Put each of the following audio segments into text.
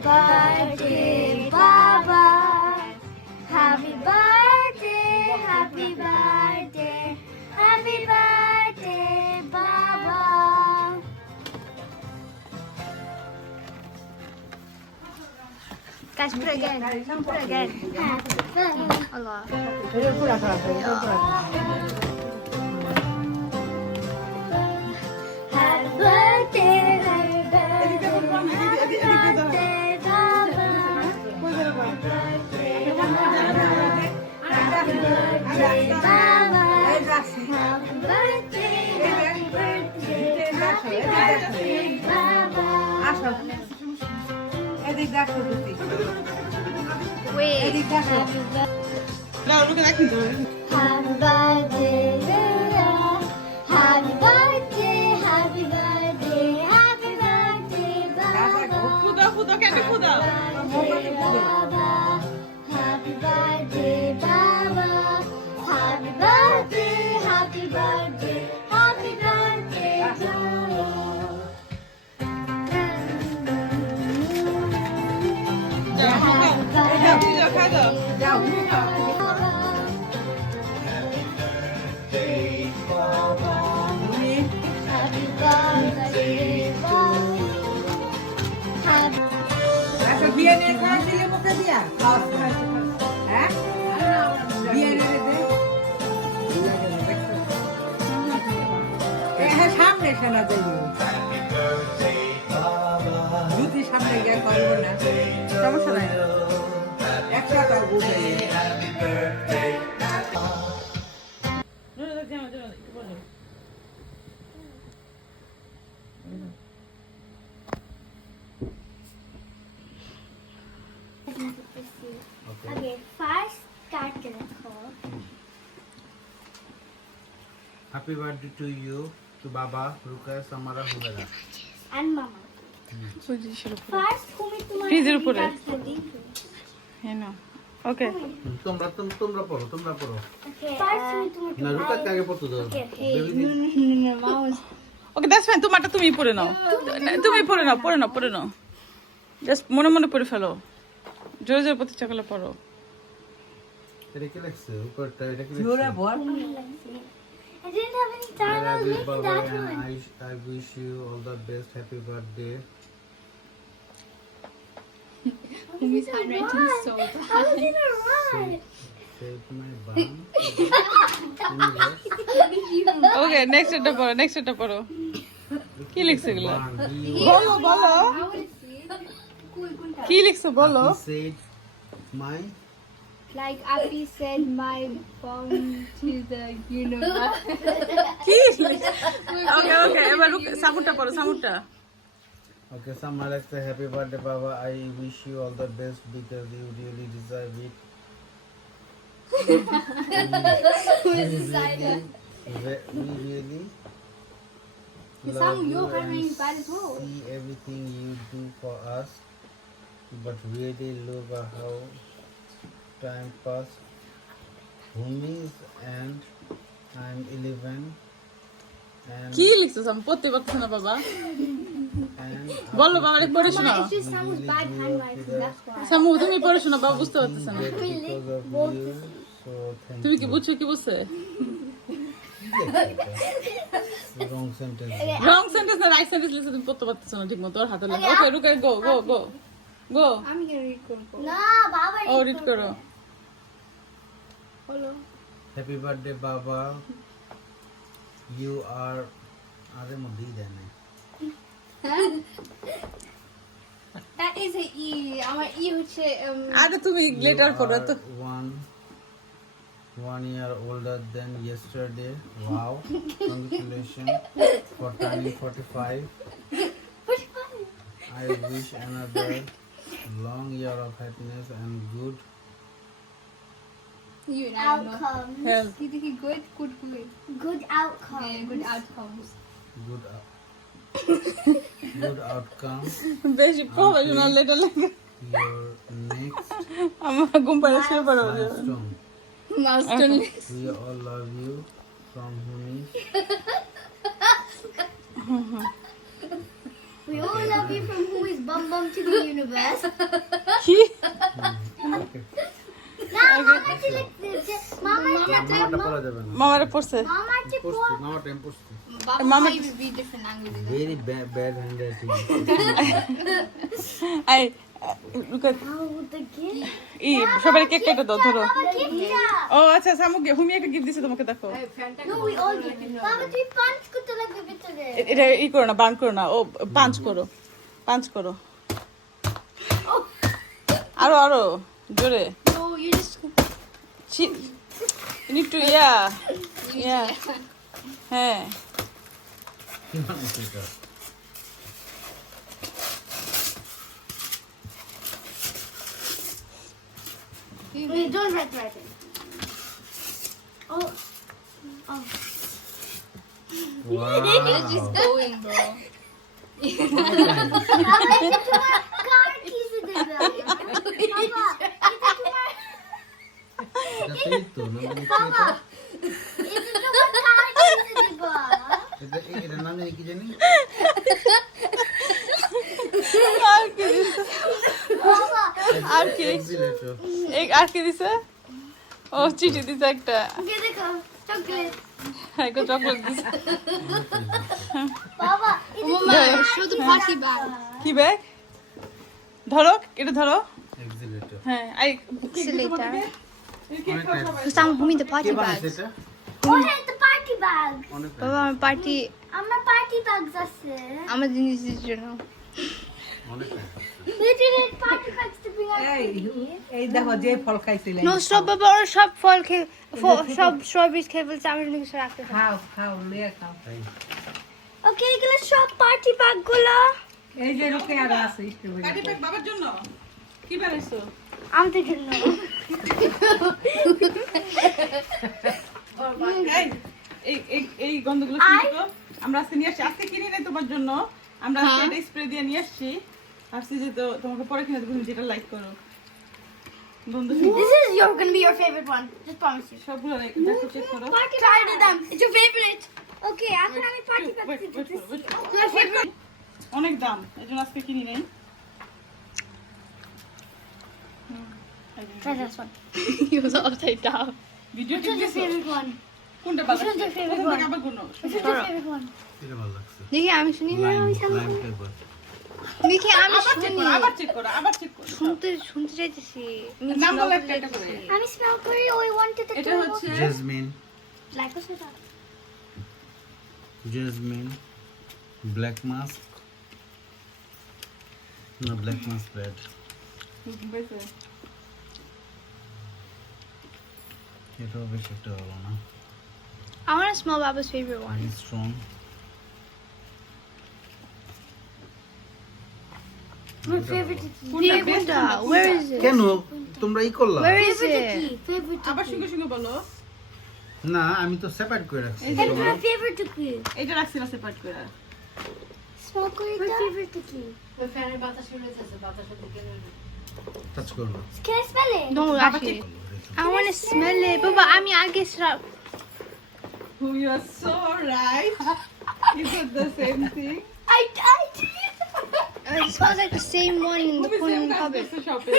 birthday, Baba. Happy birthday, happy birthday, happy birthday, Baba. Guys, put again. Put again. Allah. Happy birthday, Leah. Happy birthday, happy birthday, happy birthday, Baba. Happy birthday, Baba. মুখে দিয়া? হ্যাঁ? নিয়ে দে। হ্যাঁ সামনে শোনা যাইব জুতি সামনে গিয়ে করব না। সমস্যা নাই। একসাথে বুঝে Happy birthday to you, to Baba, Ruka, Samara, Hubera. and mama. সুজিশের উপরে First তুমি তোমার ফ্রিজের উপরে। হ্যাঁ না ওকে তোমরা তোম- তোমরা পড়ো তোমরা পড়ো। না রুকাকে আগে পড়তে দাও। বেবি. ওকে দ্যাটস ফাইন তোমারটা তুমি পড়ে নাও। তুমি পড়ে নাও পড়ে নাও পড়ে নাও। জাস্ট মনে মনে পড়ে ফেলো। জোরে জোরে প্রতিষ্ঠা করলে পড়ো। এটা কি লাগছে উপরটা এটা কি জোরে লাগছে বল। I didn't have any time. I was Happy making Baba that and one. I, I wish you all the best happy birthday Mummy's handwriting is so bad. How did I write? save my bum okay next এটা পড়ো next এটা পড়ো কি লিখছে এগুলো Bum, you বলো বলো কি লিখছো বলো He said my Like Abby said, my bomb to the universe. কি ওকে ওকে এবার সামুরটা পড়ো সামুরটা Okay, Samar likes the happy birthday, Baba. I wish you all the best because you really deserve it. we really, ve- we really love you your and handwriting is bad as well. see everything you do for us. But really look at how time passed. Bhumis and I'm 11 and, কি লিখছো সাম পড়তে পারছ না বাবা বলো বাবা পড়ে why. সামু তুমি পড়ে শোনাও বাবা বুঝতে পারতেছে না. তুমি কি বুঝছ কি বুঝছে Wrong sentence. রং সেন্টেন্স না রাইট সেন্টেন্স লিখছে তুমি পড়তে পারতেছো না ঠিক মতো ওর হাতে লাগে ওকে রুকে go go go go I'm gonna read Gurgo. No, Baba. ও রিড করো Happy birthday, Baba. You are. আরে মধ্যেই দেয় না That is a E. আমার E হচ্ছে um, আরে তুমি লেটার পড়ো তো one one year older than yesterday. Wow! Congratulations for turning 45. I wish another long year of happiness and good. you and I don't know. Outcome. হ্যাঁ You think he good? Good, good. Good outcome. Yeah, good outcomes. good out- good outcome. বেশি professional letter লাগে Your next আমার ঘুম পাড়ে শুয়ে পড়ো milestone. Milestone. We all love you from Huni. We all love you from who is bum bum to the universe. কি মামাটা পড়া যাবে না। মামারে পড়ছে? to পড়ছি টাইম. ভেরি ব্যাড Oh, সবাই কেক কেটে দাও ধরো। ও আচ্ছা সামু হুমি একটা গিফট দিছে তোমাকে দেখো। এটা ই করো না বান করো না। ও পাঞ্চ করো। পাঞ্চ করো। আরও আরও জোরে। No, You need to, yeah. Yeah. হ্যাঁ We don't red writing. Oh. Oh. Wow. You're just going, bro. আজকে ও চিঠি দিছে একটা। হ্যাঁ, হ্যাঁ। কি ব্যাগ? ধরো এটা ধরো। হ্যাঁ, আমার জিনিসের nice. We didn't party bags to bring our এই দেখো যে ফল খাইছিলেন No, বাবা, ওরা সব ফল খেয়ে, সব strawberries খেয়ে ফেলছে, আমার জন্য রাখতে খাও খাও লিয়ে খাও। Okay, এগুলো সব party bag গুলো। এই যে রুকে আর আছে স্ট্রবেরি কাটি ব্যাগ বাবার জন্য? কি বানাইছো? আমাদের জন্য। এই এই এই এই গন্ধগুলো আমরা আজকে নিয়ে আসছি আজকে কিনে নেই তোমার জন্য। আমরা আজকে স্প্রে দিয়ে নিয়ে আসছি। ভাবছি যে তো তোমাকে পরে কিনে দেবো তুমি যেটা লাইক করো This is your gonna be your favorite one. Just promise you. সবগুলো like দেখো চেক করো Party Try it them. It's your favorite. Okay, এখন আমি party bag Wait, wait, দিতেছি। wait, wait. Your favorite. অনেক দাম এই জন্য আজকে কিনি নেই Try this one. He was upside down. Video Which one's your favorite one? কোনটা ভালো Which one's your favorite প্রথম one? থেকে আবার গুনো Which one's your favorite one? এটা ভালো লাগছে। দেখি আমি শুনি Lime, lime flavor. দেখি আমি শুনি আবার চেক করো আবার চেক করো শুনতে শুনতে চাইতেছি বলো একটা করে আমি smell করি ওই এটা হচ্ছে what's that? jasmine, black mask. No, black mask বেশি। এটাও বেশ একটা ভালো না। I want to smell Baba's favorite one. Very strong. My favorite is কোনটা best কোনটা? কোনটা? Where is it? কেন তোমরা ই করলা Where is favorite it? cookie. Favorite আবার সঙ্গে সঙ্গে বলো না আমি তো সেপারেট করে রাখছি এই It's my এটা রাখছি না সেপারেট করে Smell করি My favorite cookie. টাচ করো না Can I smell it? No, actually. I want to smell it. Baba, আমি আগে স্রা- you are so right. You did the same thing. I died. It smells like the same one in the তুমি corner same in the কাজ cupboard. করছো শপে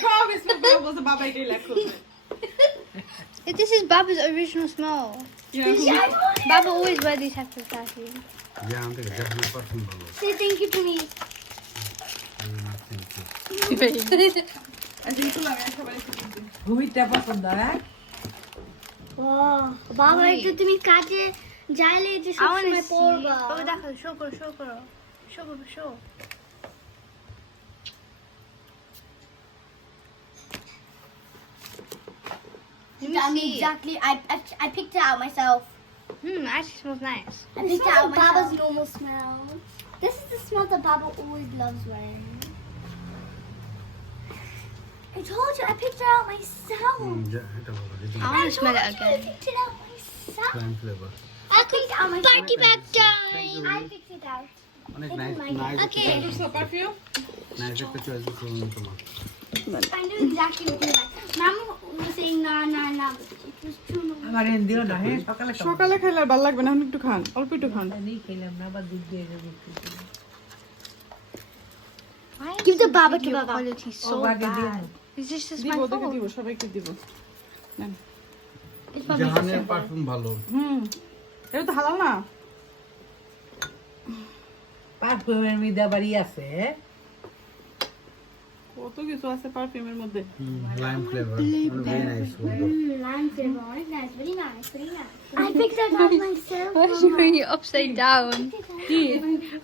সব smell করে বলছে বাবা এটাই লেখো This is Baba's original smell. Baba always wear these types of perfume. যে আমাদের জাহানের পারফিউম ভালো Say thank you to me. ভূমিটা পছন্দ হ্যাঁ Oh, বাবা এটা তুমি কাজে যাইলে এটা I want to সবসময় see. পরবা Baba, দেখো, show করো, show করো. Show, baby, show. I mean, exactly. I, I, I picked it out myself. Hmm, actually smells nice. I picked it, it out like myself. Normal smell. This is the smell that Baba always loves wearing. I told you I picked it out myself. Mm, yeah, I want to smell it again. I picked it out myself. I picked it out myself. Party back time. I picked it out. সকালে খাইলে ভালো লাগবে না একটু খান অল্প একটু খান। এটা তো হালাল না। পারফিউমের মধ্যে আবার ই আছে কত কিছু আছে পারফিউমের মধ্যে lime flavour very nice Lime flavor. Nice, very nice, very nice. I picked that up myself. Why is she wearing it upside down?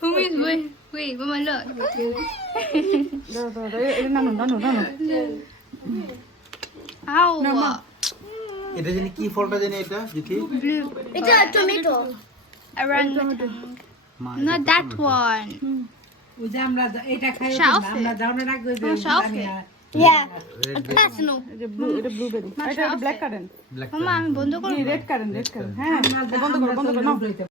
Who is wait? Wait, Mama, look. দাঁড়াও, দাঁড়াও, দাঁড়াও, এটা নানো নানো নানো Ow. এটা জানি কি ফলটা জানি এটা দেখি It's a tomato. Not that one. আমি বন্ধ করব? রেড কারেন্ট রেড কারেন্ট হ্যাঁ বন্ধ করো বন্ধ করো